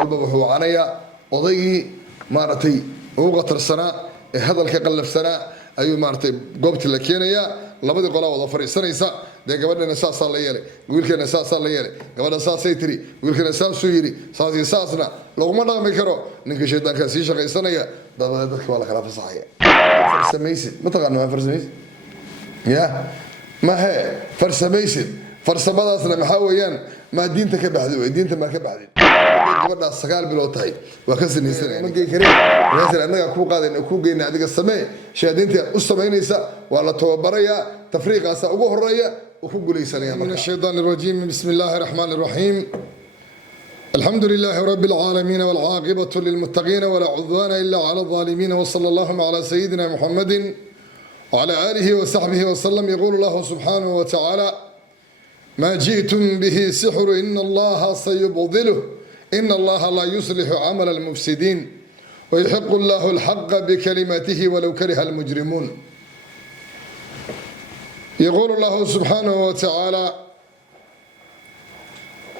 walba wuxuu wacanaya odaygii maartay ugu qatarsanaa ee hadalka qallafsanaa ayuu maartay goobta la keenaya labadii qolaa wada fariisanaysa de gabadhana saasa la yeelay wiilkana saasa la yeelay gabadha saasay tiri wiilkana saasuu yiri saasi saasna laguma dhaqmi karo ninka shaydaanka si shaqaysanaya dadka wala kala fasaxaya farsamaysid ma taqaano farsamaysid ya ma he farsamaysid farsamadaasna maxaa weeyaan ma diinta ka baxday diinta ma ka baxday gabadha sagaal bilood tahay waa ka sinaysanay ma geey kareen meesha anaga ku qaadayna ku geeyna adiga samee shaadinta u sameynaysa waa la tababaraya tafriiqaasa ugu horeeya ugu guuleysanaya min ash-shaytaanir rajiim bismillaahir rahmaanir rahiim الحمد لله رب العالمين والعاقبة للمتقين ولا عدوان إلا على الظالمين وصلى الله على سيدنا محمد وعلى آله وصحبه وسلم يقول الله سبحانه وتعالى ما جئتم به سحر إن الله سيبطله إن الله لا يصلح عمل المفسدين ويحق الله الحق بكلماته ولو كره المجرمون يقول الله سبحانه وتعالى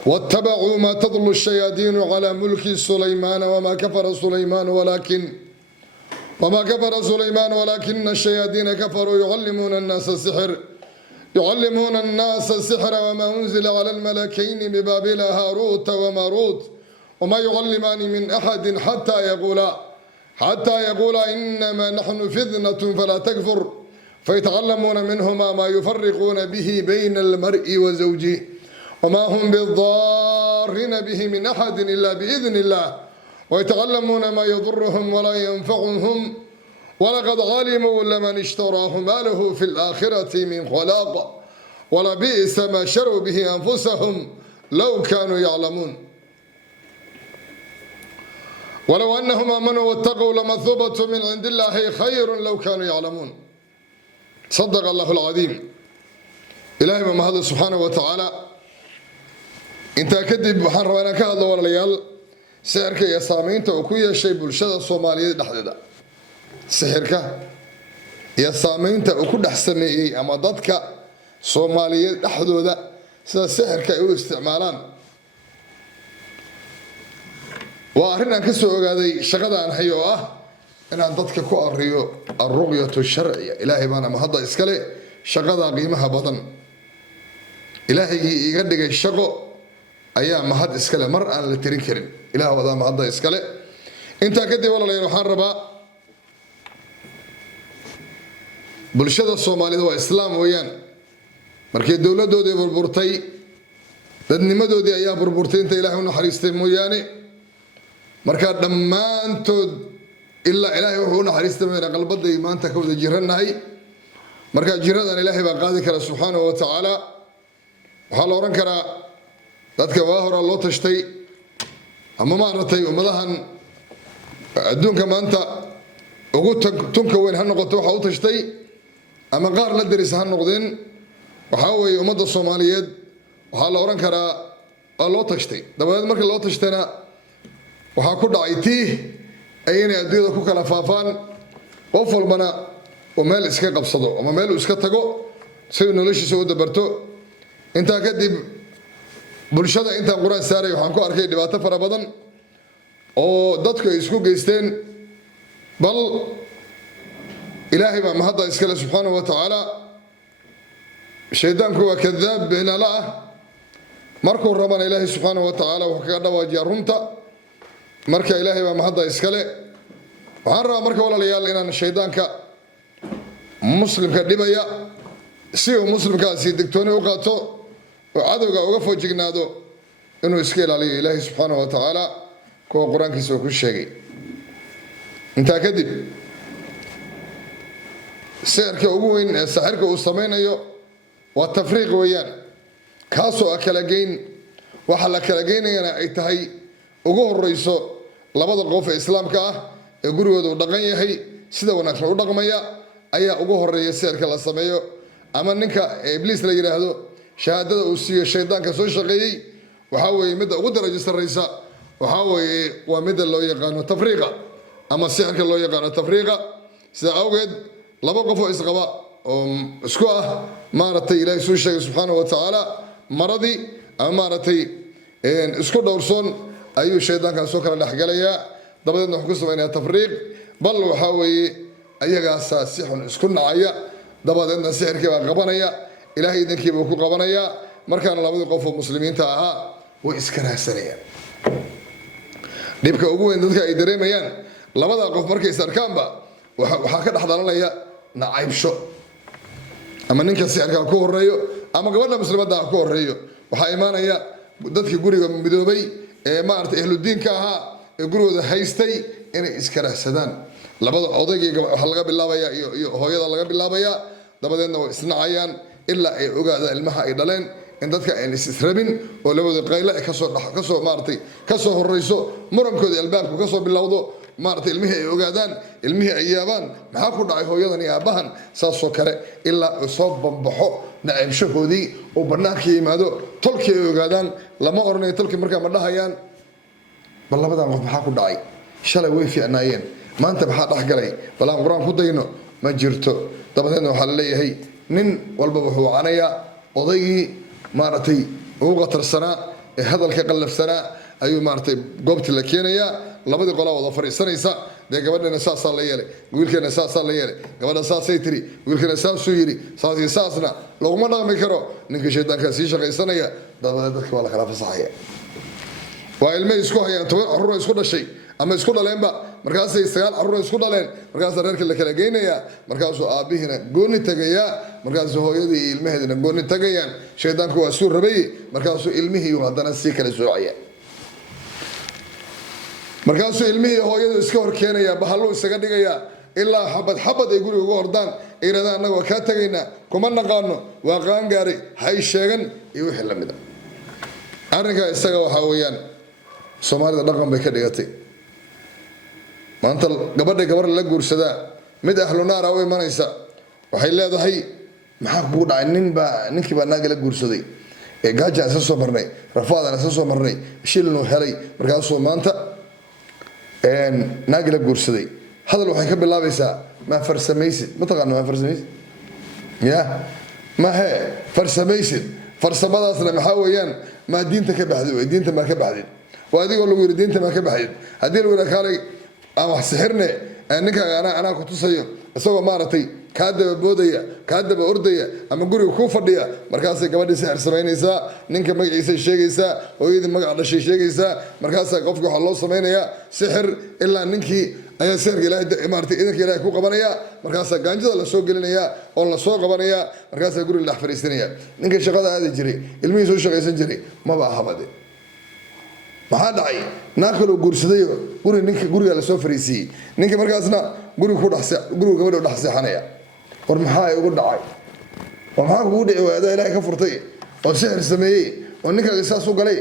واتبعوا ما تضل الشياطين على ملك سليمان وما كفر سليمان ولكن الشياطين كفروا يعلمون الناس السحر وما أنزل على الملكين ببابل هاروت وماروت وما يعلمان من أحد حتى يقولا إنما نحن فتنة فلا تكفر فيتعلمون منهما ما يفرقون به بين المرء وزوجه وما هم بالضارين به من أحد إلا بإذن الله ويتعلمون ما يضرهم ولا ينفعهم ولقد علموا لمن اشتراه ما له في الآخرة من خلاق ولبئس ما شروا به أنفسهم لو كانوا يعلمون ولو أنهم آمنوا واتقوا لمثوبة من عند الله خير لو كانوا يعلمون صدق الله العظيم إلهي ما هذا سبحانه وتعالى انت كدب waxaan rabaa inaan ka hadlo walaalayaal sixirka iyo saameynta uu ku yeeshay bulshada Soomaaliyeed dhexdeeda sixirka iyo saameynta uu ku dhex sameeyay ama dadka Soomaaliyeed dhexdooda sida sixirka ay u isticmaalaan waa arrin aan ka soo ogaaday shaqadaan hayo ah inaan dadka ku ariyo ar-ruqyatu shar'iyya ilaahay baan ama hadda iskale shaqada qiimaha badan ilaahay iga dhigay shaqo ayaa mahad iskale mar aan la tirin karin ilaah wada mahadda iskale inta kadib walaalayaal waxaan rabaa bulshada Soomaaliyeed waa islaam weeyaan markii dawladoodii burburtay dadnimadoodii ayaa burburtay inta ilaahay u naxariistay mooyaane marka dhammaantood ilaa ilaahay wuxuu u naxariistay meena qalbaday maanta ka wada jiranahay marka jiradan ilaahay baa qaadi kara subhanahu wa ta'ala waxa la oran karaa dadka waa hore loo tashtay ama maartay ummadahan adduunka maanta ugu tunka weyn ha noqoto waxa u tashtay ama qaar la daris ha noqdeen waxa weeye ummadda Soomaaliyeed waxa la oran karaa waa loo tashtay dabadeed markii loo tashtayna waxa ku dhacay tii ayna adduunyada ku kala faafaan qof walbana oo meel iska qabsado ama meel iska tago si noloshiisa u dabarto inta kadib bulshada inta quraan saaray waxaan ku arkay dhibaato fara badan oo dadku isku geysteen bal ilaahay baa mahadda iskale subhanahu wa ta'ala shaydaanku waa kadaab beenala markuu rabana ilaahay subhanahu wa ta'ala wuxuu kaga dhawaajiyaa runta marka ilaahay baa mahadda iskale waxaan rabaa marka walaalayaal inaan shaydaanka muslimka dhibaya si uu muslimkaasi digtooni u qaato وعدوغا uga foojignaado inuu iska ilaaliyo ilaahay subhanahu wa ta'ala kuwa quraankiisa ku sheegay inta kadib sixirka ugu weyn ee sixirka uu sameeyo waa tafriiq weeyaan kaasoo kala geyn waxa la kala geynayna ay tahay ugu horeyso labada qof ee islaamka ah ee gurigooda u dhaqan yahay sida wanaagsan u dhaqmaya ayaa ugu horeeya sixirka la sameeyo ama ninka ibliis la yiraahdo shahaadada uu siiyo shaydaanka soo shaqeeyay waxa weeye mid ugu darajo sareysa waxa weeye waa mid loo yaqaan tafriiqa ama sixirka loo yaqaan tafriiqa sida awgeed laba qof oo isqaba oo isku ah maartay ilaahay soo sheegay subhanahu wa ta'ala maradi ama maartay isku dhowrsoon ayuu shaydaankan soo kala dhexgalayaa dabadeedna wuxuu ku samaynayaa tafriiq bal waxaa weeye ayagaasaa si xun isku nacaya dabadeedna sixirkii baa qabanaya ilaahay idankiiba ku qabanayaa markaana labadii qof oo muslimiinta ahaa way iska raahsanayaan dhibka ugu weyn dadka ay dareemayaan labada qof markay sarkaanba waxaa ka dhex dhalanaya nacaybsho ama ninka sixirka ku horeeyo ama gabadha muslimadda ku horeeyo waxaa imaanaya dadkii guriga midoobay ee maartay ahludiinka ahaa ee gurigooda haystay inay iska raahsadaan labada odayga waxa laga bilaabaya iyo hooyada laga bilaabaya dabadeedna way isnacayaan ilaa ay ogaadaan ilmaha ay dhaleen in dadka ay israbin oo labada qayla ka soo maartay ka soo horeyso murankooda albaabku ka soo bilowdo maartay ilmihii ay ogaadaan ilmihii ay yaabaan maxaa ku dhacay hooyadan iyo aabahan saasoo kale ilaa uu soo bambaxo naciibshahoodii oo bannaanka yimaado tolkii ay ogaadaan lama oranayo tolkii markaa ma dhahayaan bal labadan qof maxaa ku dhacay shalay way fiicnaayeen maanta maxaa dhexgalay bal aan qur-aan ku dayno ma jirto dabadeedna waxaa la leeyahay nin walba wuxuu wacanayaa odaygii maaragtay ugu qatarsanaa ee hadalka qallafsanaa ayuu maaragtay goobtii la keenayaa labadii qolaa wada fadhiisanaysa dee gabadhana saasaa la yeelay wiilkeena saasaa la yeelay gabadha saasay tiri wiilkeena saasuu yidhi saas iyo saasna laguma dhaqmi karo ninka shaydaankaa sii shaqaysanaya dabadeed dadka waa la kala fasaxaya waa ilmay isku hayaan 10 carruur isku dhashay ama isku dhaleenba markaasay 9 carruur isku dhaleen markaasay reerka la kala geynayaa markaasuu aabihina gooni tagayaa markaasuu hooyadii iyo ilmaheedina gooni tagayaan shaydaanku waa suu rabay markaasuu ilmihii haddana sii kala soocaya markaasuu ilmihii hooyadu iska hor keenaya bahallu isaga dhigaya ilaa xabad ay guriga uga hordaan ay yidhahdaan annaga waa kaa tegaynaa kuma naqaano waa qaangaaray hay sheegan iyo wixii la mid a arrinkaa isaga waxaa weeyaan soomaalida dhaqan bay ka dhigatay maanta gabar la guursadaa mid ahlu naara u imanaysa waxay leedahay maxaa kugu dhacay ninkii baa naaga la guursaday ee gaajaan isa soo marnay rafaadaan isa soo marnay shilinu helay markaasuu maanta naagi la guursaday hadal waxay ka bilaabaysaa maa farsamaysid mataqaana maa farsamaysid ya ma he farsamaysid farsamadaasna maxaa weeyaan maa diinta ka baxdid wey diinta maa ka baxdid waa adigoo lagu yidhi diinta maa ka baxdid haddii lagu yidhaha kaalay aan wax sixirne ninkaaga anaa ku tusayo isagoo maaragtay kaa daba boodaya kaa daba ordaya ama guriga ku fadhiya markaasay gabadhii sixir samaynaysaa ninka magaciisa sheegaysaa hooyadii magaca dhashay sheegaysaa markaasaa qofki waxaa loo samaynayaa sixir ilaa ninkii ayaa sixirka ilaahay maaragtay idanka ilaahay ku qabanaya markaasaa gaanjada la soo gelinayaa oo la soo qabanayaa markaasaa guriga dhex fadhiisanaya ninka shaqada aadi jiray ilmihii soo shaqaysan jiray maba ahabade maxaa dhacay naag kaloo guursadayo guriga la soo fariisiiyey ninka markaasna guriga gabadha dhex seexanaya war maxaa ugu dhacay war maxaa kugu dhici waaya adaa ilaahay ka furtay oo sixir sameeyey oo ninkaaga saas u galay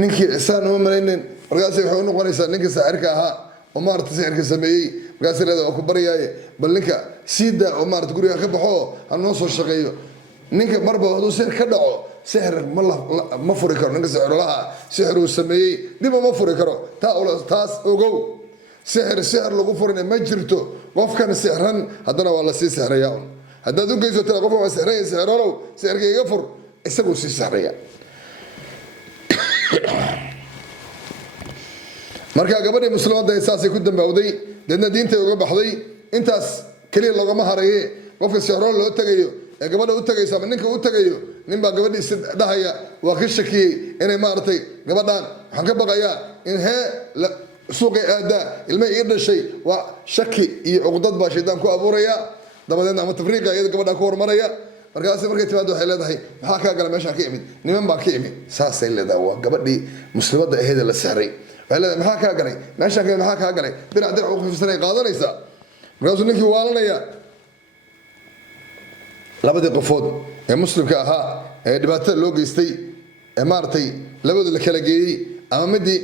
ninkii isaan uma malaynin markaasay waxay u noqonaysaa ninka saaxirka ahaa oo maarata sixirka sameeyey markaasay leedahay waa ku baryaaye bal ninka sii daa oo maarata guriga ka baxo ha noo soo shaqeeyo ninka marba hadduu sixir ka dhaco sixir ma furi karo ninka sixirolaha sixir uu sameeyey dib uma furi karo taas ogow sixir lagu furina ma jirto qofkan sixran haddana waa la sii sixraya haddaad u geyso tira qofkan waa sixraya sixirolow sixirka iga fur isaguu sii sixraya marka gabadhii muslimadda saasay ku dambawday deedna diintay uga baxday intaas keliya loogama haraye qofka sixirolo loo tagayo ee gabadha u tagayso ama ninka u tagayo ninbaa gabadhiisi dhahaya waa ka shakiyey inay maaragtay gabadhaan waxaan ka baqayaa in suuqay aadaa ilmaha ii dhashay waa shaki iyo cuqdad baa shaydaan ku abuuraya dabadeedna ama tafriiqa iyada gabadhaa ku hormaraya markaasi markay timaado waxay leedahay maxaa kaa gala meeshaan ka imid niman baa ka imid saasay leedahay waa gabadhii muslimadda aheeda la sixray waxay leedahay maxaa kaa galay meeshaan ka maxaa kaa galay dinac u khifsanay qaadanaysaa markaasuu ninkii waalanaya labadii qofood ee muslimka ahaa ee dhibaatada loo geystay ee maaragtay labada la kala geeyey ama midii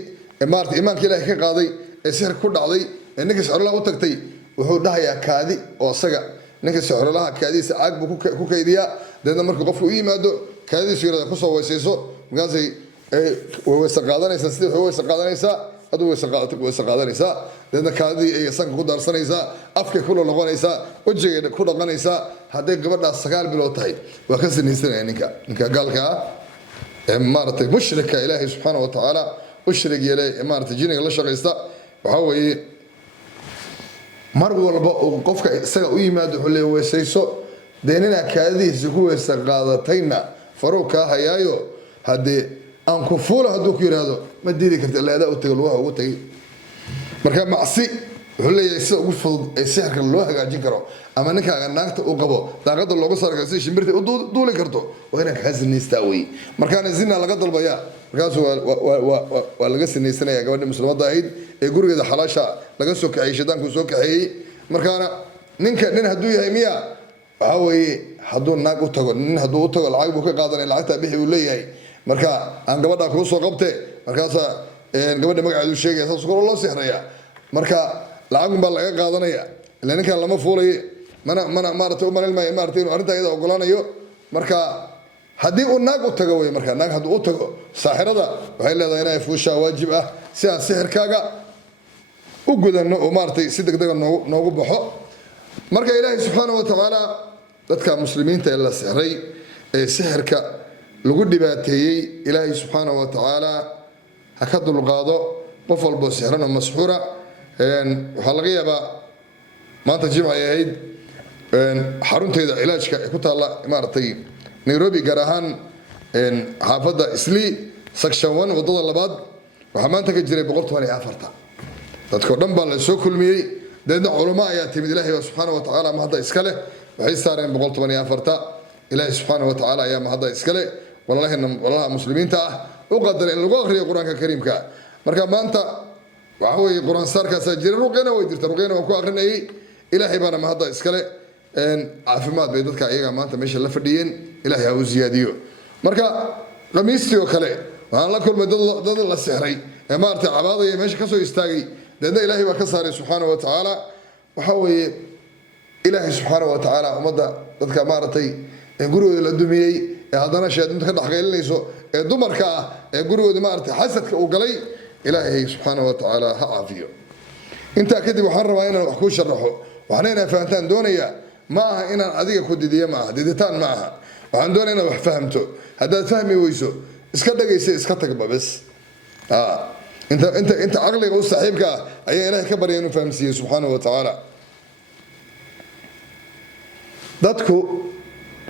maaragtay iimaanka ilaahay ka qaaday ee sixir ku dhacday ee ninka sixirolaha u tagtay wuxuu dhahayaa kaadi oo isaga ninka sixirolaha kaadiisa caag buu ku kaydiyaa deedna markuu qofku u yimaado kaadidiisu yarada kusoo weysayso markaasay weyse qaadanaysaa sidii waxay weyse qaadanaysaa aduu weyse qaadanaysaa deedna kaadidii ay sanka ku daarsanaysaa afkay ku noqonaysaa wejigay ku dhaqanaysaa hadday gabadhaas 9 bilood tahay waa ka sinaysanaya ninka gaalka ah ee maaragtay mushrika ilaahay subxaana wa tacaala ushrig yeelay maartay jiniga la shaqaysta waxa weeye mar walba oo qofka isaga u yimaado wuxuu leeyahay weesayso deenina kaadiisa ku weesa qaadatayna faruuka hayaayo hadii aan ku fuula haduu ku yiraahdo ma diidi kartid ilaa u tago lugaha ugu tagay marka macsi wuxuu leeyahay si ugu fudud ee sixirka loo hagaajin karo ama ninka naagta uu qabo daaqada looga saaro si shimbirta u duuli karto waa inaan ka sinaysta way markaan zina laga dalbaya markaas waa laga sinaysanaya gabadha muslimada ahayd ee gurigeeda xalaasha laga soo kaxay shaydaanku soo kaxay markaana nin haduu yahay miya waxa weeye haduu naag u tago nin haduu u tago lacag buu ka qaadanay lacagta bixi uu leeyahay marka aan gabadha ku soo qabtay markaas gabadha magaceedu sheegay saas loo sixraya marka lacag baa laga qaadanaya ilaa ninka lama fuulay mana maartay uma ilmaay maartay inuu arinta iyada ogolaanayo marka hadii uu naag u tago way marka naag haduu u tago saaxirada waxay leedahay inay fuusha waajib ah si aan sixirkaaga u gudano oo maartay si degdeg noogu baxo marka ilaahay subhanahu wa ta'ala dadka muslimiinta ee la sixray ee sixirka lagu dhibaateeyay ilaahay subhanahu wa ta'ala ha ka dulqaado qof walba sixran oo masxura waxa laga yaabaa maanta jimca ay ahayd xarunteeda cilaajka ee ku taala maartay Nairobi gaar ahaan xaafadda Isli section 1 wadada labaad waxa maanta ka jiray 184 dadka dhan baa la soo kulmiyay dadna culimo ayaa timid ilaahay subhanahu wa ta'ala ma hadda iska leh waxay saareen 184 ilaahay subhanahu wa ta'ala ayaa ma hadda iska leh walaalaha muslimiinta ah u qadar in lagu akhriyo quraanka kariimka marka maanta waxa weeye quraan saarkaas jiray ruqayna way jirtaa ruqayna waa ku akhrinayay ilaahay baana ma hadda iska leh caafimaad bay dadka iyaga maanta meesha la fadhiyeen ilaahay ha u ziyaadiyo marka qamiistiyo kale waxaan la kulmay dad la sixray ee maartay cabaadaya meesha ka soo istaagay dadna ilaahay waa ka saaray subhanahu wa ta'ala waxa weeye ilaahay subhanahu wa ta'ala umada dadka maartay gurigooda la dumiyay ee hadana shaydinta ka dhaxqeelinayso ee dumarka ah ee gurigooda maartay xasadka uu galay ilaahay subhanahu wa ta'ala ha caafiyo inta kadib waxaan rabaa inaan wax ku sharaxo waxaan inaan fahantaan doonaya ma aha inaan adiga ku didiyo ma aha diditaan ma aha waxaan doonayaa inaad wax fahamto haddaad fahmi weyso iska dhagaysa iska tagba bas inta aqliga u saaxiibka ayaa ilaahay ka baryay inuu fahamsiiyo subhanahu wa ta'ala dadku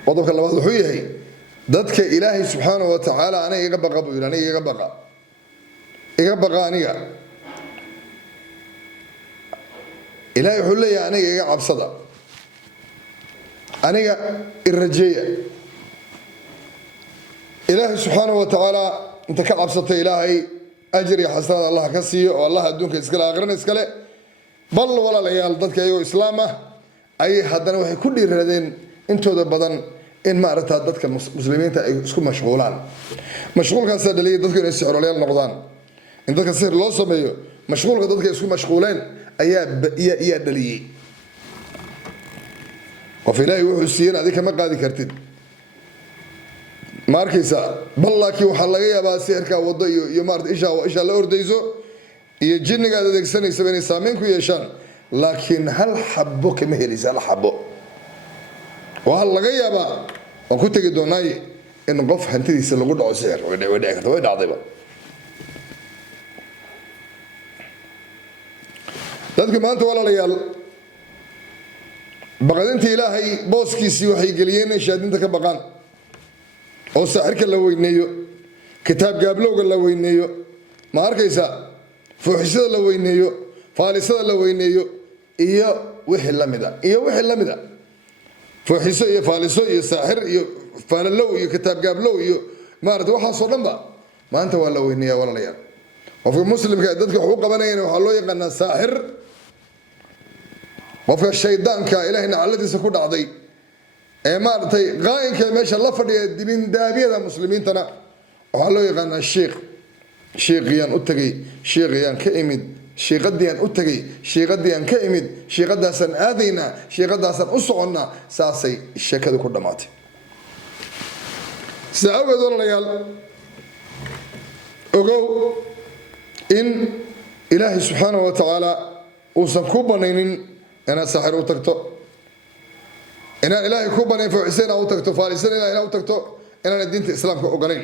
qodobka labaad wuxuu yahay dadka ilaahay subhanahu wa ta'ala aniga iga baqa buu ilaahay iga baqa aniga ilaahay wuxuu leeyahay aniga iga cabsada aniga irrajeeya ilaahay subhanahu wa ta'ala inta ka cabsata ilaahay ajri xasanad Allah ka siiyo oo Allah adduunka iskala aqrina iskale bal walaalayaal dadka ayuu islaam ah ay haddana waxay ku dhiiradeen intooda badan in maarata dadka muslimiinta ay isku mashquulaan mashquulkaas dhaliyay dadku inay sixroolayaal noqdaan in dadka sixir loo sameeyo mashquulka dadka isku mashquuleen ayaa dhaliyay qof ilaahay wuxuu siiyay adiga ma qaadi kartid markaysa ballaki waxa laga yaabaa sixirka wado iyo maarta isha la ordayso iyo jinniga adeegsanaysa inay saameyn ku yeeshaan laakiin hal xabbo kama helaysa hal xabbo waxa laga yaabaa oo ku tagi doonay in qof hantidiisa lagu dhaco sixir way dhacdayba dadku maanta walaalayaal baqadinta ilaahay booskiisii waxay geliyeen in shaadinta ka baqaan oo saaxirka la weyneeyo kitaab gaablowga la weyneeyo ma arkaysa fuuxisada la weyneeyo faalisada la weyneeyo iyo wixii lamida fuuxiso iyo faaliso iyo saaxir iyo faalalow iyo kitaab gaablow iyo maarta waxa soo dhanba maanta waa la weyneeyaa walaalayaal qofka muslimka dadka wuxuu qabanayeen waxa loo yaqaanaa saaxir qofka shaydaanka ilaahayna calladiisa ku dhacday ee maartay qaayinka meesha la fadhiya dibin daabiyada muslimiintana waxa loo yaqaanaa sheekhiyan u tagay sheekhiyan ka imid sheeqadiyan u tagay sheeqadiyan ka imid sheeqadaasan aadayna sheeqadaasan u soconna saasay sheekadu ku dhamaatay saawad walaalayaal ogow in ilaahay subhanahu wa ta'ala uusan ku banaynin inaad saaxir u tagto inaan ilaahay ku banayn fuuxiseen u tagto faalisan ilaahay u tagto inaan diinta islaamka ogolayn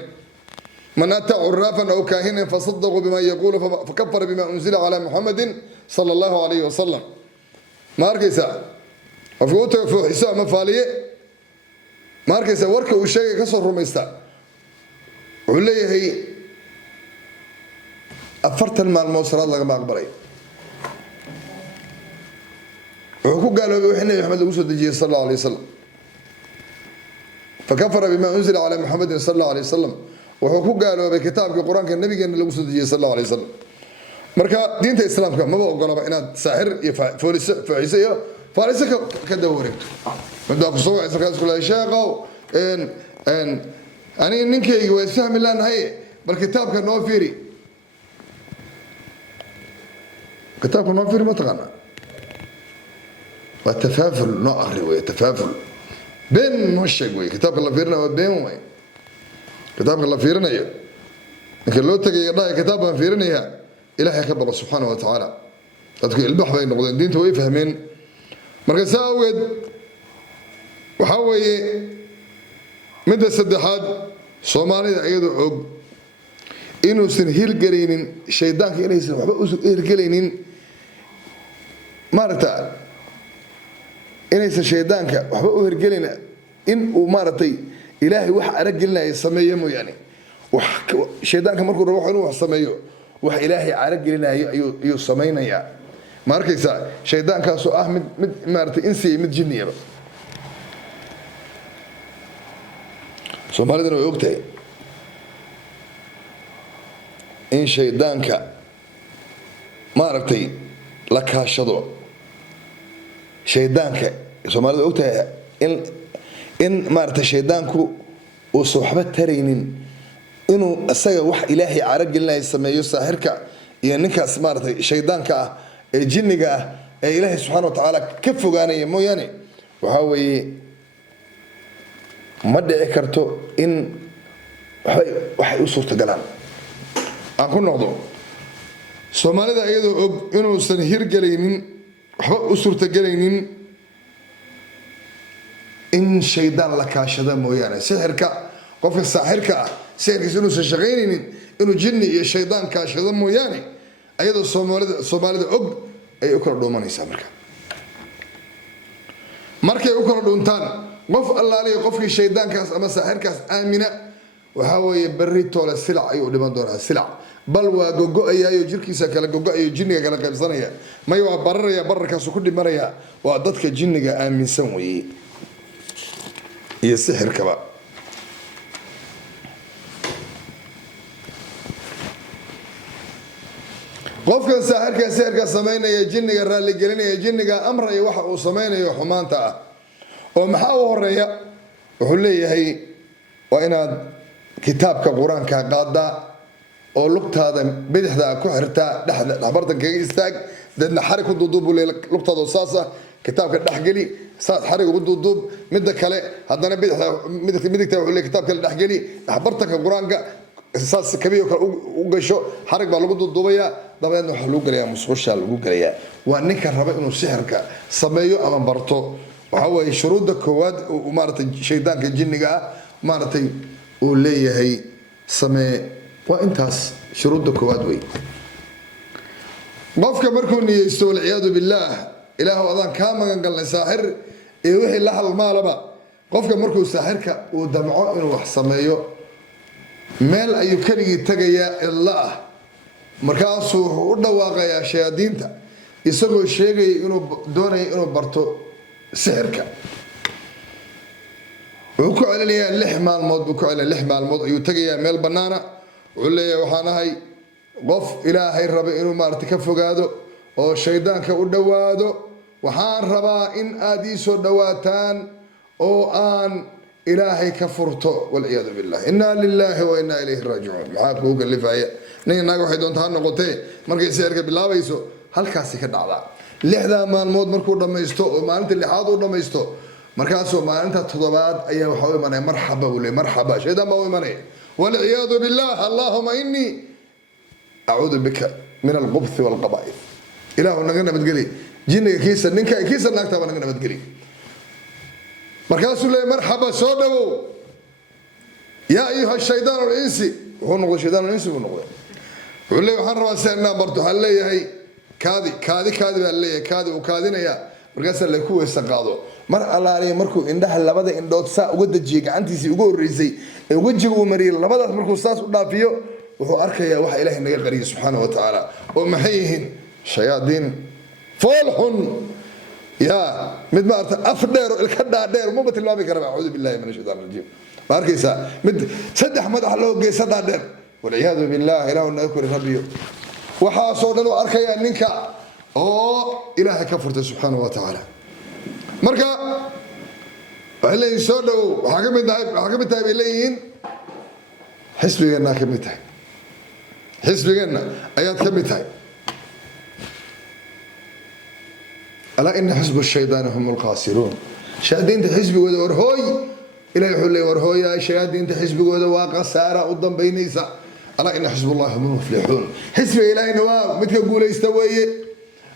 من أتى عرافا أو كاهنا فصدقوا بما يقول فكفر بما أنزل على محمد صلى الله عليه وسلم ما أركيسا وفي وقت في حساب مفالية ما أركيسا ورك وشيء كسر رميستا عليه هي أفرت المال موصلات لك ما أقبلي وحكو قالوا بوحنا محمد وسود صلى الله عليه وسلم فكفر بما أنزل على محمد صلى الله عليه وسلم وحكو قالوا بكتاب القرآن كان النبي قال وسود صلى الله عليه وسلم مركا دينة الإسلام كان ما بقول إن ساحر فوليس فعيسى فارسك كدورك من داخل صوع إسرائيل كل شيء إن أنا إنك يوسهم الله نهاية بالكتاب كان نوفيري كتاب كان نوفيري ما تغنى والتفافل نقري ويتفافل بين مشيق وي كتاب الله فيرنا وبين وي كتاب الله فيرنا يا لكن لو تجي يضايق كتاب فيرنا يا إلهي كبر سبحانه وتعالى تذكر البحر بين نقطتين دين توي فهمين مركز ساود وحوي مدة سدحاد صومالي أيضا عق إنه سنهير قرينين شيطان كإنه سنهير قرينين مارتا إنه سشيطان كوحبا هرقلنا إن ومارتي إلهي وح أرقلنا يسميه مو يعني شيطان كمركو روح إنه سميه وح إلهي أرقلنا يسمينا يا ماركيسا شيطان كاسو مد مارتي إنسي مد جنية سومالي دنو يوقتي إن شيطانك مارتي لكاشدو شيطانك سومالي يوقتي إن مارتي شيطانكو وصحبة ترينين إنه أساق وح إلهي عرق الله يسميه ساهرك ينكاس مارتي شيطانك جنك إلهي سبحانه وتعالى كيف فقاني مو يعني وحاوي ما دعي كرتو إن waxay u suurta galaan aan ku noqdo Soomaalida iyadoo og inuu san hirgalaynin waxba u suurta galaynin in shaydaan la kaashada mooyane sixirka qofka saaxirka ah sixirkiisa inuu shaqaynaynin inuu jinni iyo shaydaan kaashada mooyane ayadoo Soomaalida og ay u kala dhoomanaysaa markay u kala dhuuntaan qof allaaliyo qofkii shaydaankaas ama saaxirkaas aamina waxa weeye barito la silac ayuu dhiman doonaa silac bal waa gogo'ayo jirkiisa kala gogo'ayo jinniga kala qaybsanaya may waa bararaya bararkaas ku dhimanaya waa dadka jinniga aaminsan weeye iyo sixirkaba qofka sixirka sameynaya jinniga raali gelinaya jinniga amraya waxa uu sameynayo xumaanta ah oo maxaa u horeeya wuxuu leeyahay waa inaad kitaabka quraanka qaada oo lugtaada bidixda ku xirtaa dhaxbartan kaga istaag dadna xarig ku duuduub lugtaada saasa kitaabka dhaxgali saas xarig ugu duuduub mid kale hadana bidixda midigta wuxuu leeyahay kitaabka dhaxgali dhaxbartanka quraanka saas kabiyo kale u gasho xarig baa lagu duuduubaya dabeedna waxa lagu galayaa musqusha lagu galayaa waa ninka raba inuu sixirka sameeyo ama barto waxa weeye shuruudda koowaad oo maartay shaydaanka jinniga maartay oo leeyahay samee waa intaas shuruudda koowaad way qofka markuu niyeysto wal iyad billah ilaahu adan ka magan galnay saaxir ee wixii la halmaalaba qofka markuu saaxirka uu damco inuu wax sameeyo meel ayuu kaligi tagaya ilaa markaasuu wuxuu u dhawaaqayaa shayaadiinta isagoo sheegay inuu doonayo inuu barto sixirka wuxuu ku celinayaa 6 maalmood buu ku celinayaa 6 maalmood ayuu tagayaa meel banaana wuxuu leeyahay waxaan ahay qof ilaahay raba inuu maartay ka fogaado oo shaydaanka u dhawaado waxaan rabaa in aad ii soo dhawaataan oo aan ilaahay ka furto wal iyad billah inna lillahi wa inna ilayhi raaji'un maxaa ku galifaya ninna waxay doontaa noqotay markay sixirka bilaabayso halkaasi ka dhacda 6 maalmood markuu dhameysto oo maalinta 6aad uu dhameysto markaasoo maalinta 7aad ayaa waxa uu imanay marxaba wala marxaba shaydan ma uu imanay wal iyad billah allahumma inni a'udhu bika min al-khubuth wal qaba'ith ilaahu naga nabadgeli jinniga kiisa ninka kiisa naagta naga nabadgeli markaasuu leeyahay marxaba soo dhawow ya ayuha shaydan al-insi هو نقول شيطان الإنس ونقول ولا يحرم سألنا برضو هل هي كادي هل كادي وكادينا يا مركز اللي هو استقاضه مر الله عليه مركو إن ده لبده إن دوت سا وجد الجيج عنتي سي وجود رئيسي وجه ومرير لبده مركو ساس ولا فيه وهو أركي يا واحد إله النجار قريب سبحانه وتعالى ومحيهن شياطين فالحن يا مد ما أفدر الكدا دير مو بتلوا بكرم أعوذ بالله من الشيطان الرجيم باركيسا مد سدح مدح له جي سدا دير والعياذ بالله إله نذكر ربي وحاصلنا أركي أنك أو إله كفرت سبحانه وتعالى مركا اللي يسولو حكم التايب إليين حسبنا كمتها حسبنا آيات كمتها ألا إن حزب الشيطان هم الخاسرون شاهدين تحزب ورهوي إلى يحول ورهوي شاهدين تحزب وواقع سارة قدام بينيسا ألا إن حزب الله هم المفلحون حزب إلهي نواب مثل يقول يستوي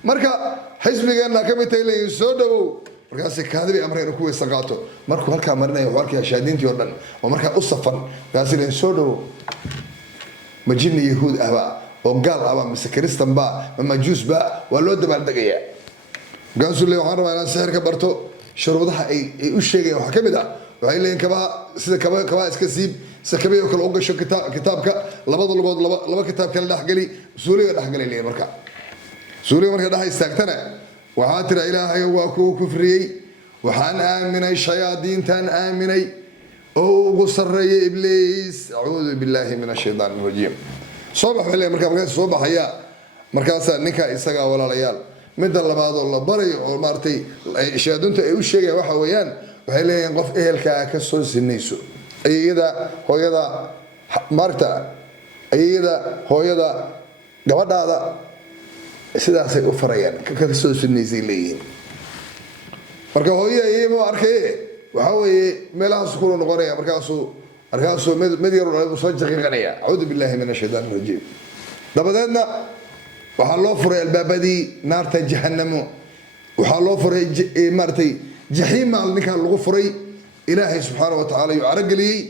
مركا حزب أنا كم تيلي سودو مركا سكادري أمرين كوي سقاطه مركو هالك أمرنا يوارك شاهدين تيردن ومركا أصفن قاسين سودو مجن يهود أبا وقال أبا مسكريستان با مجوس با ولود بالدقية قاسوا لي وحرم على سحر كبرتو شروطها أي وشيء وحكمتها وهي لين كبا سيد كبا إسكسيب سكبيه وكل أوجا شو كتابك لبض كتاب كلا حقلي سوري ولا حقلي ليه مركا سوري مركا ده يستقتنا وعاتر إلهي وأكو كفري وحان آمني الشياطين تان آمني أو قصري إبليس أعوذ بالله من الشيطان الرجيم صباح ولا مركا صباح يا مركا نكا إسقى ولا ليال مدة لبعض الله بري أو مرتي شهادنت أي شيء واحد ويان وهلا ينقف إهلك كسوس النيسو أيدا هو يدا مرتا أيدا هو يدا جواد هذا سيدا سيأفريان كسوس النيسي لين مركا هو يا ما أركي وهو ملا سكون نقرية مركاسو مدير ولا صجق غنية أعوذ بالله من الشيطان الرجيم دبدنا وحلو فري الباب دي نار جهنم وحلو فري مرتي جحيم على نكال الغفري إلهي سبحانه وتعالى يعرق لي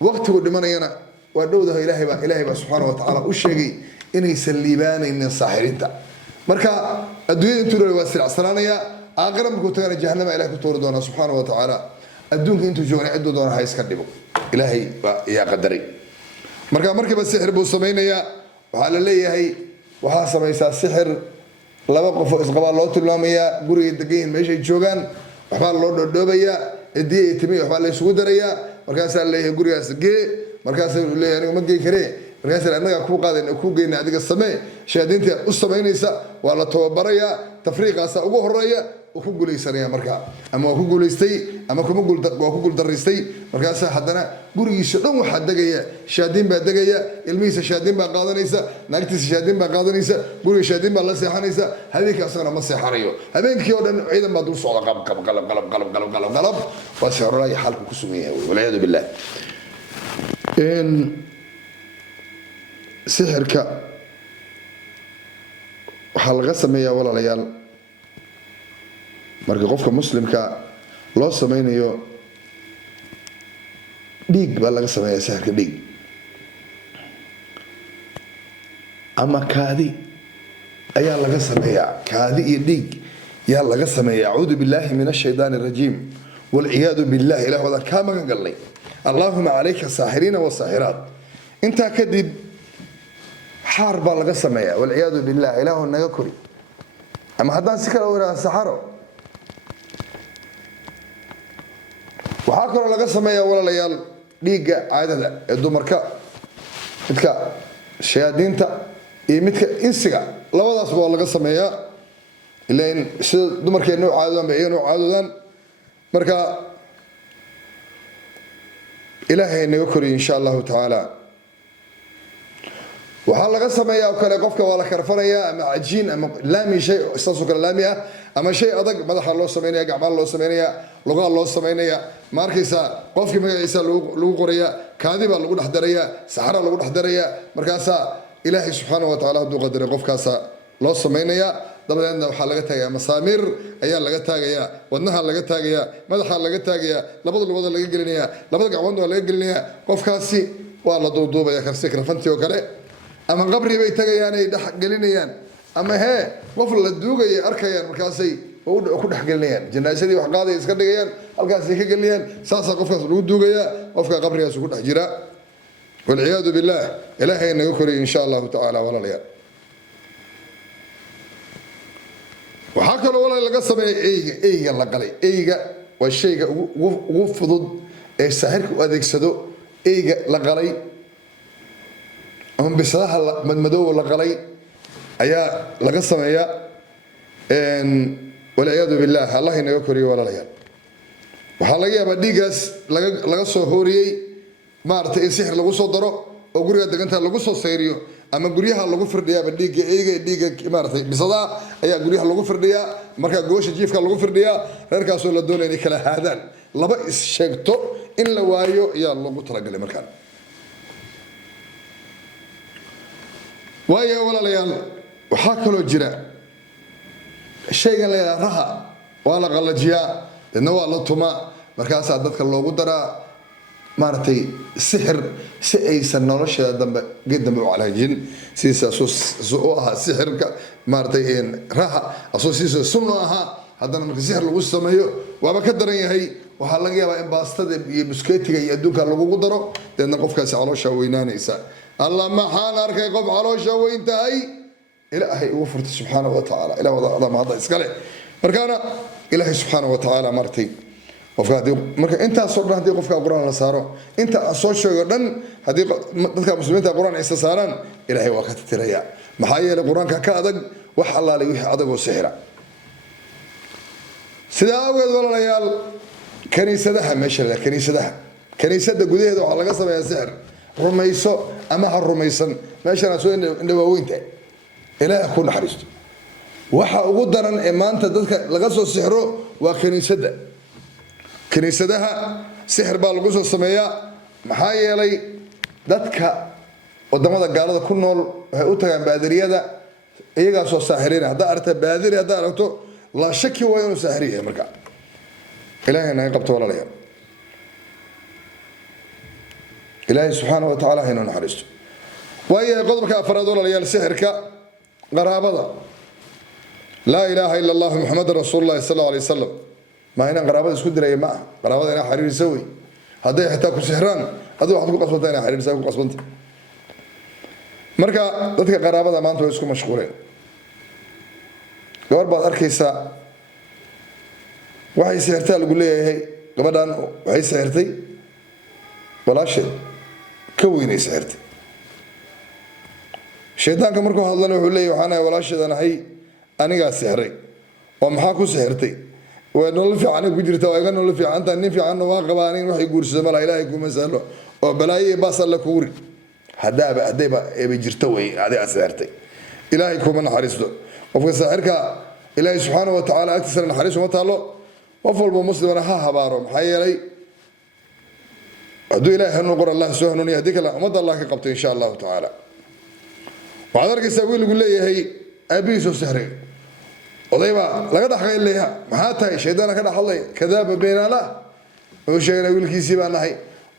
وقت ودمنينا ودوده إلهي سبحانه وتعالى وشيء إن يسلبان إن الساحرين تا مركا الدنيا أنتوا الواسع سرانيا أقرب كتير جهنم إلهي كتير دونا سبحانه وتعالى الدنيا أنتوا جوني عدوا دونا هاي سكدبوا إلهي يا قدري مركا السحر بوسمينيا وعلى اللي هي waxaa samaysaa sixir laba qof oo isqaba loo tilmaamaya guriga degan meesha ay joogan waxa loo dhoodhoobaya idii ay timi waxa la isugu darayaa markaas la leeyahay gurigaas gee markaas uu leeyahay anigu ma geey karee markaas anaga ku qaadayna ku geeyna adiga samee shaadinta u sameynaysa waa la tababaraya tafriiqaasa ugu horeeya oo ku guuleysanaya marka ama ku guuleystay ama kuma guul daraystay markaas haddana gurigiisa dhan waxa dagaya shaadin baa dagaya ilmihiisa shaadin baa qaadanaysa naagtiisa shaadin baa qaadanaysa guriga shaadin baa la seexanaysa habeenkii asagana ma seexanayo habeenkii oo dhan ciidan baa dul socda qalab waa sixirada xalku ku sumeeyay walaayadu billah in sixirka waxa laga sameeyaa walaalayaal marka qofka muslimka loo sameeyo dhiig baa laga sameeyaa sixirka dhiig ama kaadi ayaa laga sameeyaa kaadi iyo dhiig yaa laga sameeyaa a'uudu billahi minash shaytaani rajiim wal iyaadu billahi ilaahu wada ka magan galnay allahumma alayka saaxiriina wa saaxiraat inta kadib xaar baa laga sameeyaa wal iyaadu billahi ilaahu naga kori ama haddaan si kale wada saxaro waxaa kaloo laga sameeyaa walaalayaal dhiigga caadada ee dumarka midka shayaadiinta iyo midka insiga labadaas waa laga sameeyaa ileen sida dumarkeenu caadadaan bay iyaguna caadadaan marka ilaahay naga koriyo insha allahu tacaala waxaa laga sameeyaa kale qofka waa la karfanayaa ama cajiin ama laami shay isaasoo kale laami ah ama shay adag madaxa loo sameynaya gacmaha loo sameynaya lugaha loo sameynaya ma arkaysaa qofkii magaciisa lagu qoraya kaadi baa lagu dhex darayaa saxara lagu dhex darayaa markaasaa ilaahay subxaanahu wa tacaala hadduu qadaray qofkaasa loo samaynayaa dabadeedna waxaa laga taagayaa masaamiir ayaa laga taagayaa wadnaha laga taagayaa madaxa laga taagayaa labada lugood laga gelinayaa labada gacmood waa laga gelinayaa qofkaasi waa la duuduubaya karsikra fantii oo kale ama qabri bay tagayaan ay dhex gelinayaan ama hee qof la duugaya arkayaan markaasay ku dhex gelinayaan janaasadii wax qaaday iska dhigayaan halkaasay ka gelinayaan saasa qofkaas lagu duugaya qofka qabrigaas ku dhex jira والعياذ بالله إلهي إنه يكري إن شاء الله تعالى ولا ليال وحكى له ولا لقسم إيجا لقلي إيجا والشيء وفضد السحر وأذيك سدو إيجا لقلي هم بصراحة من مدو لقلي أيا لقسم أيا والعياذ بالله الله إنه يكري ولا ليال وحلاقيها بديجاس لقصه هوري maartay in sixir lagu soo daro oo guriga deganta lagu soo sayriyo ama guriyaha lagu firdhiyaa badhiga eega maartay bisada ayaa guriyaha lagu firdhiyaa marka goosha jiifka lagu firdhiyaa reerkaas oo la doonayo in kala haadaan laba is sheegto in la waayo ayaa lagu talagalay markaan waayo walaalayaal waxa kale jira shaygan la raha waa la qalajiyaa dadna waa la tuma markaas dadka loogu daraa maartay sixir si aysan noloshada dambe gedambe u calaajin siisa soo aha sixirka maartay raha asoo siisa sunno aha haddana marka sixir lagu sameeyo waaba ka daran yahay waxa laga yaabaa in baastada iyo biskeetiga iyo adduunka lagu daro dadna qofkaasi caloosha weynaanaysa allah ma xaan arkay qof caloosha weyn tahay ilaahay uu furtay subhanahu wa ta'ala ilaa wada ma hada iskale markaana ilaahay subhanahu wa ta'ala martay qofka marka inta soo dhaantay qofka quraan la saaro inta soo sheego dhan hadii dadka muslimiinta quraan ay saaraan ilaahay waa ka tiraya maxaa yeelay quraanka ka adag wax allaale wixii adag oo sixira sida awgeed walaalayaal kaniisadaha meesha la kaniisada gudaheeda waxa laga sameeyaa sixir rumayso ama ha rumaysan meeshana soo indhawaweynta ilaahay ku naxariisto waxa ugu daran ee maanta dadka laga soo sixiro waa kaniisada kaniisadaha sixir baa lagu soo sameeyaa maxaa yeelay dadka wadamada gaalada ku nool waxay u tagaan baadiriyada iyaga soo saaxireen hadda aragta baadiri hadda aragto la shaki waa inuu saaxir yahay marka ilaahay na qabto walaalayaal ilaahay subhanahu wa ta'ala hayna naxariisto waayo qodobka afraad walaalayaal sixirka qaraabada laa ilaaha illa allah muhammadur rasuulullah sallallahu alayhi wasallam ما هنا قرابة اسكت دري ما قرابة هنا حرير يسوي هذا يحتاج سحران هذا واحد يقول قصبتين حرير يسوي قصبتين مركا ذاتك قرابة ما أنتوا يسكون مشغولين قبل بعض أركيسا واحد سحرتها يقول لي هي قبل أن واحد سحرتي ولا شيء كويني سحرتي الشيطان كمركو هذا يقول لي وحنا ولا شيء أنا هي أنا قاعد سحري ومحاكو سحرتي ونول في عنك بجرته ويقول نول في عنك إن في عنه واقبانين وحي يقول سما لا إله إلا مسألة وبلاي باص الله كوري هذا بجرته وي هذا أسعرته إلهي كم حريصه وفي سعرك إلهي سبحانه وتعالى أكثر من حريصه وتعالى وفول بمسلم أنا ها بارم حي لي أدو إلهي نقول الله سبحانه يهديك الله ومد الله كقبته إن شاء الله تعالى وعذرك يسوي يقول لي هي أبيس سحري odayba laga dhaxay leeyahay maxaa tahay sheedana ka dhaxlay kadaaba beenala oo sheegay wiilkiisii baan nahay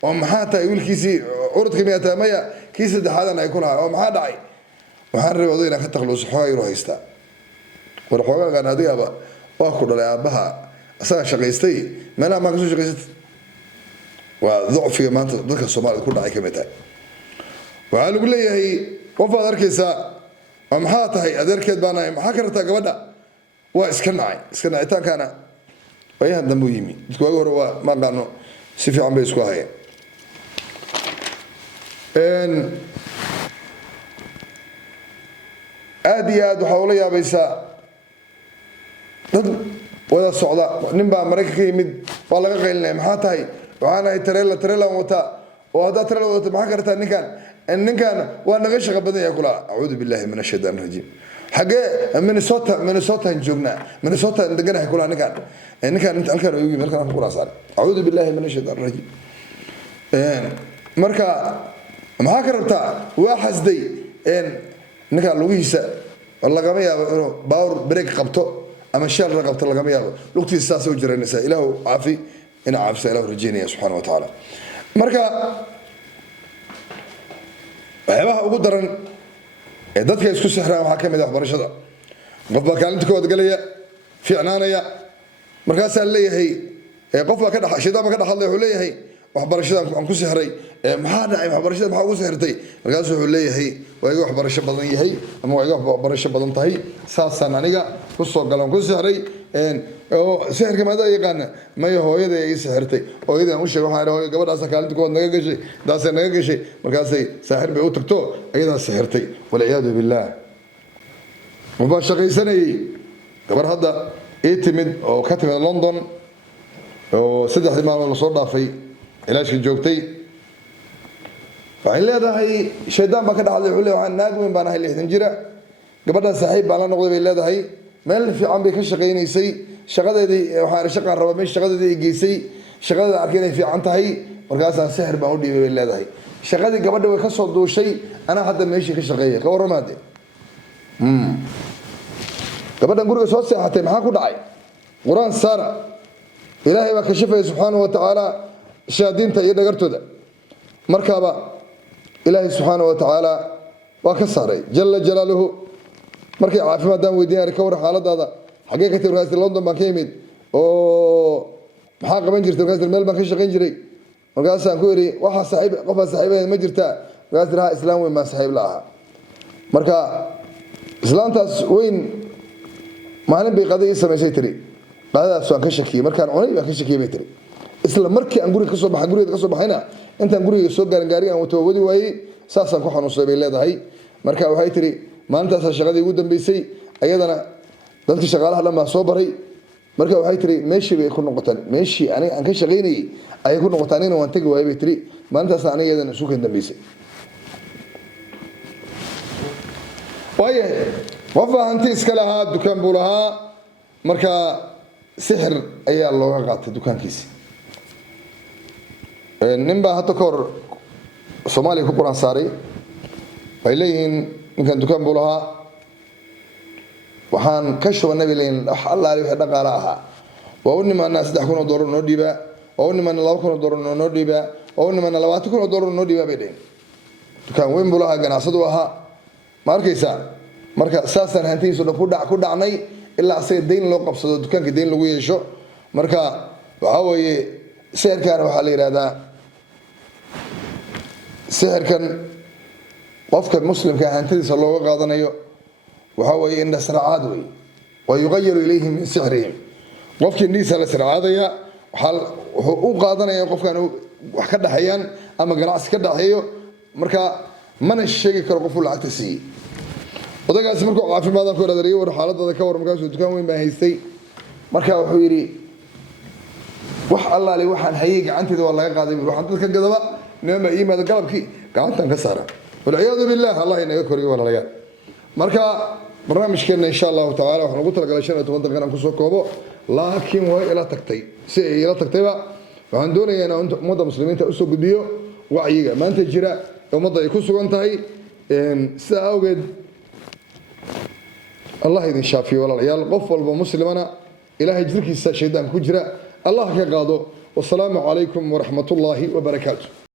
oo maxaa tahay wiilkiisii urudka miyata maya kiisa saddexaad ay ku lahaa oo maxaa dhacay waxaan rabay odayna ka taqluus xooyro haysta war xoogagan adiga waa ku dhalay aabaha asaga shaqaystay meelaha ma ka soo shaqaystay waa ducfiga maanta dadka Soomaaliyeed ku dhacay kamid tahay waxa lagu leeyahay qof aad arkaysa maxaa tahay adeerkeed baan nahay maxaa ka rabtaa gabadha واسكنعي كان وياها دمو يمي تقول ما قالوا سيفي عم بيسكوا هاي ان ادي حوليا بيسا ولا الصعداء نبا مريكا يمد والله قيلنا ما تاي وانا تريلا وتا وهذا تريلا وتا ما كرتا ان كان وانا غشق بدن يقول اعوذ بالله من الشيطان الرجيم حاجة مينيسوتا جوجنا مينيسوتا دقنا هيقول أنا كان أنت أنكر يجي مركا نقول أصلا أعوذ بالله من الشيطان الرجيم مركا ما هكرتا واحد دي إن نكال لويسا والله جميع باور بريك قبته أما الشر قبته الله جميع لقتي الساس وجرى النساء إله عافي إن عافس إله رجيني سبحانه وتعالى مركا waxyaabaha ugu daran ee dadka isku sixraan waxaa ka mid ah waxbarashada qof baa kaalinta kood galaya fiicnaanaya markaasaa leeyahay qof baa ka dhex shaytaan baa ka dhex hadlaya wuxuu leeyahay waxbarashadan waxaan ku sixray maxaa dhacay waxbarashada maxaa ugu sixirtay markaasuu wuxuu leeyahay waa iga waxbarasho badan yahay ama waa iga waxbarasho badan tahay saasaan aniga ku soo galan ku sixray sixirka maadaa yaqaana maya hooyada ii sixirtay hooyadii aan u sheegay waxaan hooyo gabadhaasa kaalinta kood naga gashay daasay naga gashay markaasay saaxir bay u tagto ayadaa sixirtay walciyaadu billaah mabaa shaqaysanayay gabar hadda ii timid oo ka timid London oo 3 maalmood la soo dhaafay ilaashka joogtay waxay leedahay shaydaan baa ka dhaxlay wuxuu leeyahay naag weyn baan ahay 60 jira gabadha saaxiib baan la noqday bay leedahay meel fiican bay ka shaqaynaysay shaqadeedii waxaan shaqaan rabaa meesha shaqadeedii ay geysay shaqadeeda arkay inay fiican tahay markaasaan sixir baan u dhiibay bay leedahay shaqadii gabadha way ka soo duushay ana hadda meeshii ka shaqeeyay ka waramaade gabadhan guriga soo seexatay maxaa ku dhacay quraan saara ilaahay baa ka shafay subxaanahu wa tacaala shaadiinta iyo dhagartooda markaaba ilaahay subxaanahu wa tacaala waa ka saaray jalla jalaaluhu markay caafimaadaan weydiinayaan ka war xaaladaada xagee ka timid markaas London baan ka yimid oo maxaa qaban jirtay markaas meel baan ka shaqayn jiray markaasaan ku yiri waxa saaxiib qofa saaxiibeed ma jirtaa markaas raha islaam weyn ma saaxiib la aha marka islaantaas weyn maalin bay qadii samaysay tiri qadadaas waan ka shakiyay markaan cunay waan ka shakiyay bay tiri isla markii aan guriga ka soo baxayna intaan guriga soo gaarin gaariga aan wato wadi waayay saasaan ku xanuunsaday bay leedahay marka waxay tiri maalintaas shaqadii ugu dambeysay ayadana dadkii shaqaalaha dhan baa soo baray marka waxay tiri meeshii bay ku noqotaan meeshii aniga aan ka shaqaynayay ayay ku noqotaan inaan waan tagi waayay bay tiri maalintaas aniga iyadana isu keen dambeysay waaye qof hanti iska lahaa dukaan buu lahaa marka sixir ayaa looga qaatay dukaankiisa nin baa hadda ka hor Soomaaliya ku quraan saaray way leeyihiin ninkan dukaan buu lahaa waxaan ka shubanay leeyihiin Allah wixii dhaqaale ahaa waa u nimaanaa $3,000 noo dhiibaa waa u nimaanaa $2,000 noo dhiibaa waa u nimaanaa $20,000 noo dhiibaa bay dheen dukaan weyn buu lahaa ganacsadu ahaa ma arkaysaa marka saasan hantiisu dhan ku dhacnay ilaa asaga deyn loo qabsado dukaanka deyn lagu yeesho marka waxa weeye sixirkan waxa la yiraahdaa sixirkan qofka muslimka hantidiisa looga qaadanayo waxa weeye in nasraad way ويغير إليهم من سحرهم qofkii niisa la sircaadaya waxa uu qaadanaya qofkan wax ka dhaxayaan ama ganacsi ka dhaxayo marka mana sheegi karo qofku lacagta si odagaas markuu caafimaadka ku raadariyo war xaaladda ka war markaas dukaan weyn baa haystay marka wuxuu yiri wax Allah li waxaan hayay gacanteeda waa laga qaaday waxaan dadka gadaba neema iimaada galabkii gacantan ka saara walaayadu billah Allah inaga koriyo walaalayaal marka barnaamijkeena insha Allah ta'ala waxaan ugu talagalay 15 daqiiqo aan ku soo koobo laakiin way ila tagtay si ay ila tagtayba waxaan doonayaa inaan ummadda muslimiinta u soo gudbiyo wacyiga maanta jira ummadda ay ku sugan tahay sida awgeed Allah idin shaafiyo walaalayaal qof walba muslimana ilaahay jirkiisa shaydaan ku jira Allah ka qaado wassalaamu calaykum wa rahmatullaahi wa barakaatuh